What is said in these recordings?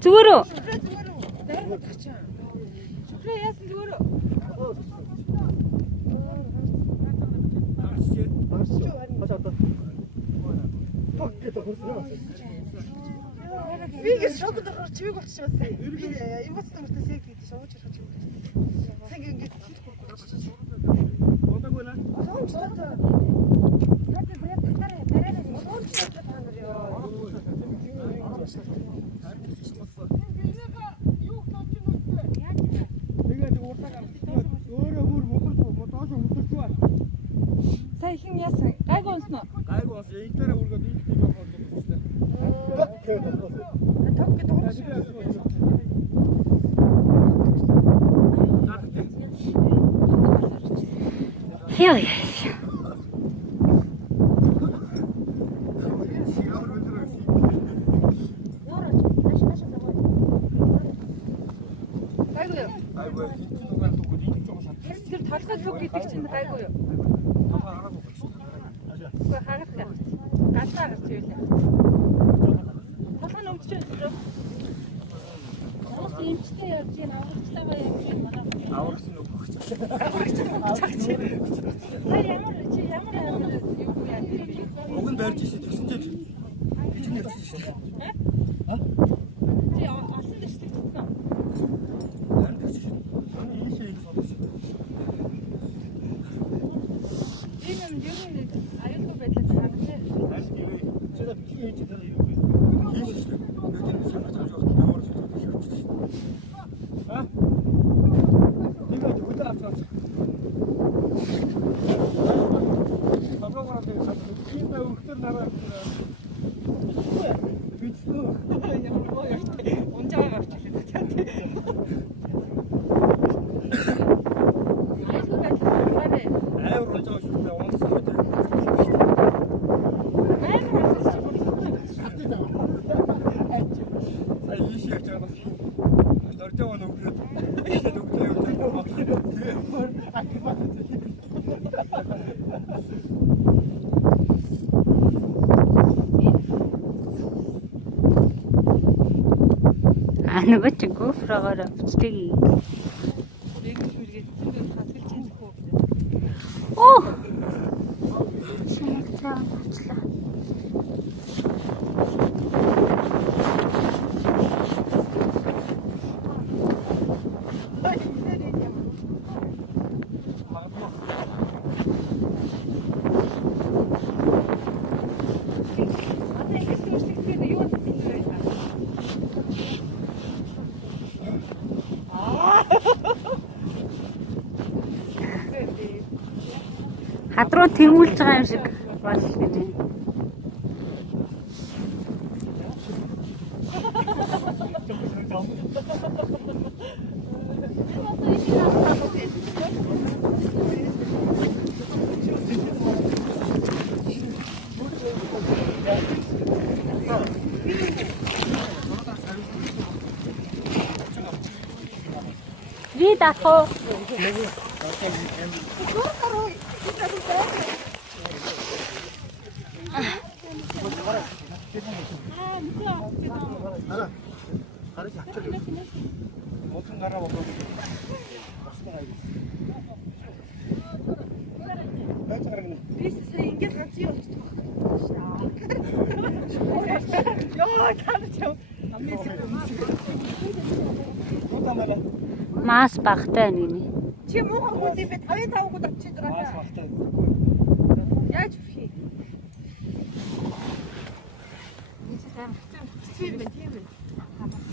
Зүгээрөө. Вигээс шокод орох чивэг болчихсон. Би эмоцтой мөртөө сэг хийдэж шоуч харах юм. Сэг ингэж бодоогүй наа. Олонч таа. Яг бред татараа барайгаа олонч таа та нар ёо. Тэгээд ууртаг авчихсан. Өөрөө бүр мотоос өдөрч баа. Сая хин яасан? Гайгүй онсноо. Гайгүй бас интэрэ үргээд ийм юм болчихсон. Тог гэдэг уу? Яа. Тэр толгой зүг гэдэг чинь гайгүй юу? Үгүй хагас гэх. Галаа гэж хэлээ. Толгой нөмдөж байна. Авах юмчтэй явж гин авахтайгаа явж гин манай. Авахсан уу? Ямар юу яа. Уг нь барьж ирсэн тэгсэн чинь би чинь ярьсан шүү дээ. Чи алсан дэш тэгсэн. Барьж ирсэн. Сони ийшээ ингэ содсон. Энэ юм аюулгүй байдлаас харагдаа. Аль гэвэ? Цэцэд би хийж байгаа юм бэ? Хийсэн шүү дээ. Би тэр санаж авч явах ямар ч юм шүү дээ. Ха? Тэгээд өдөр авч авч. Багаараа тэр чинь өгтөр нараа. Бичнэ. Ямар гоё явж. Унжаа авч хэлээ та. Аюулгүй байдлаас харагдаа. Амар унжаа шүү дээ. Унсан үү? Нөгөө чи гофрогоор авчдаг. Оо. Шинэтраа авчлаа. Хадруу тэмүүлж байгаа юм шиг бол гэж байна. Ви дахо. Гараж авчирч. Модон гараа болоо. Басна хайр. Байж гарагна. Бисээс ингэж ганцын болчихсон. Яа, таарч яв. Мас багтай нэг. Чи муухан хүн би 5 гууд авчиж Мас байгаа. багтай. Яаж вхий?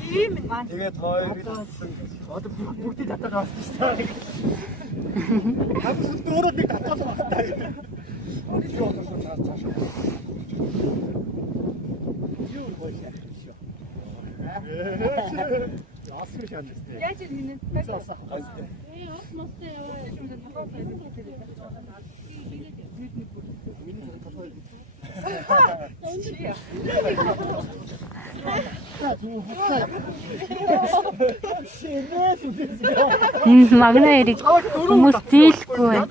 Тийм маань. Тэгээд хоёр одоо бүгдийг татаад авсан шүү дээ. Хамс өөрөө нэг татаад багтаа. Юу болсон цааш. Юу болоо. Яасан шаардсан. Яаж ийм минь? Ос мостой яваа. Шинэ тохиол байдаг. Магна эрийг хүмүүс зээлэхгүй байна.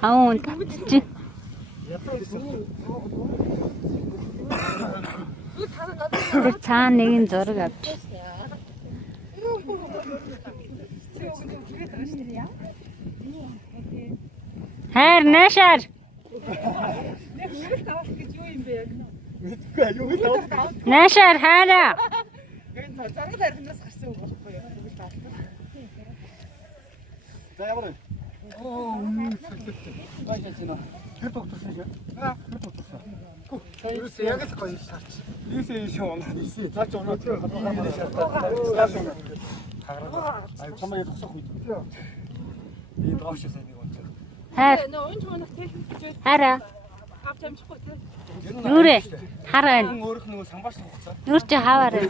Таван татчих. Тэр цаана нэгэн зураг авч. Хайр наашаар. Мэдгүй юу л авах. Наашаар хайраа. Заргал архинаас гарсан үг болохгүй юу? За ямар вэ? Тэр тогтсон шүү. Тэр тогтсон. Юусе яг л гоё шаарч. Юусе шоо нээсээ. За ч өнөө тэр хатгаа шаардсан. Ай чамаа тогсох үед. Би доош сайн нэг онцоо. Хайр. Нөө өнж манах техник Хайраа. авч амжихгүй те. Юурэ? Хараа. Өөрөх нөгөө самбаач тогцоо. Юур чи хаваарай.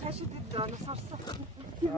Цаашид онос орсон.